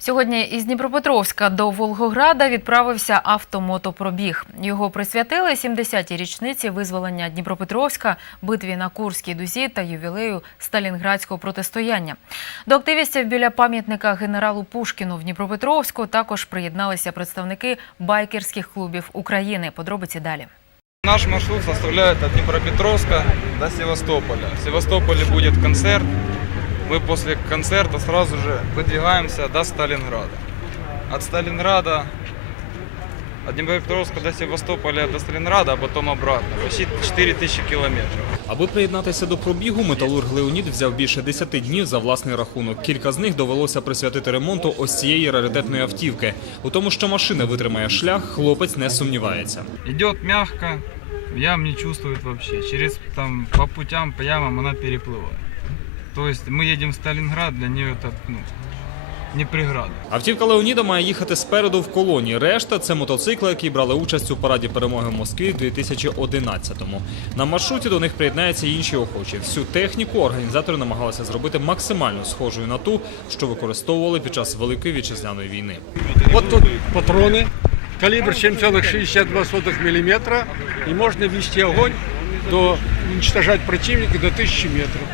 Сьогодні із Дніпропетровська до Волгограда відправився автомотопробіг. Його присвятили 70-й річниці визволення Дніпропетровська, битві на Курській дузі та ювілею сталінградського протистояння. До активістів біля пам'ятника генералу Пушкіну в Дніпропетровську також приєдналися представники байкерських клубів України. Подробиці далі. Наш маршрут составляет от Днепропетровска до Севастополя. В Севастополе будет концерт Мы после концерта сразу же выдвигаемся до Сталинграда. От Сталинграда, от Днепропетровска до Севастополя, до Сталинграда, а потом обратно. Почти 4000 километров. Аби приєднатися до пробігу, металург Леонід взяв більше 10 днів за власний рахунок. Кілька з них довелося присвятити ремонту ось цієї раритетної автівки. У тому, що машина витримає шлях, хлопець не сумнівається. Идет мягко, ям не чувствует вообще. Через там по путям, по ямам она переплывает. То есть мы едем в Сталинград, для нее это ну, не преграда. Автівка Леоніда має їхати спереду в колоні. Решта це мотоцикли, які брали участь у параді перемоги в Москві в 2011-му. На маршруті до них приєднаються й інші охочі. Всю техніку організатори намагалися зробити максимально схожою на ту, що використовували під час Великої вітчизняної війни. Вот тут патроны, калибр 7,62 мм, и можно вести огонь до уничтожать противника до 1000 метров,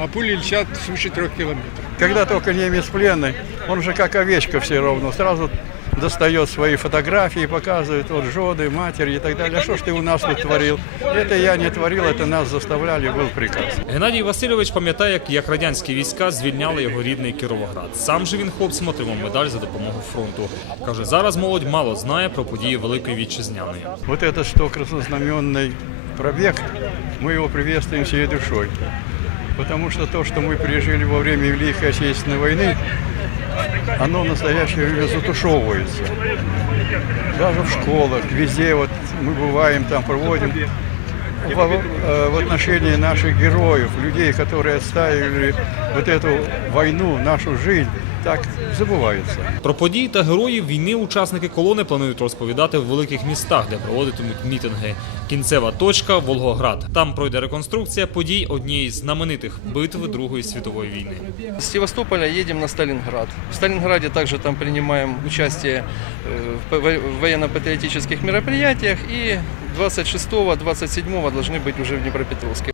а пули летят свыше 3 километров. Когда только немец пленный, он же как овечка все равно, сразу достает свои фотографии, показывает вот жены, матери и так далее. А что ж ты у нас тут творил? Это я не творил, это нас заставляли, был приказ. Геннадій Васильович пам'ятає, як радянські війська звільняли його рідний Кіровоград. Сам же він хлопцям отримав медаль за допомогу фронту. Каже, зараз молодь мало знає про події Великої вітчизняної. Вот этот что краснознаменный пробег, мы его приветствуем всей душой. Потому что то, что мы пережили во время Великой Отечественной войны, оно в настоящее время затушевывается. Даже в школах, везде вот мы бываем там, проводим в, э, в отношении наших героев, людей, которые отстаивали вот эту войну, нашу жизнь, так забывается. Про події та героїв війни учасники колони планують розповідати в великих містах, де проводитимуть мітинги. Кінцева точка Волгоград. Там пройде реконструкція подій однієї з знаменитих битв Другої світової війни. С Севастополя едем на Сталинград. В Сталинграде также там принимаем участие э, в во- в военно-патриотических мероприятиях и 26-27 должны быть уже в Днепропетровске.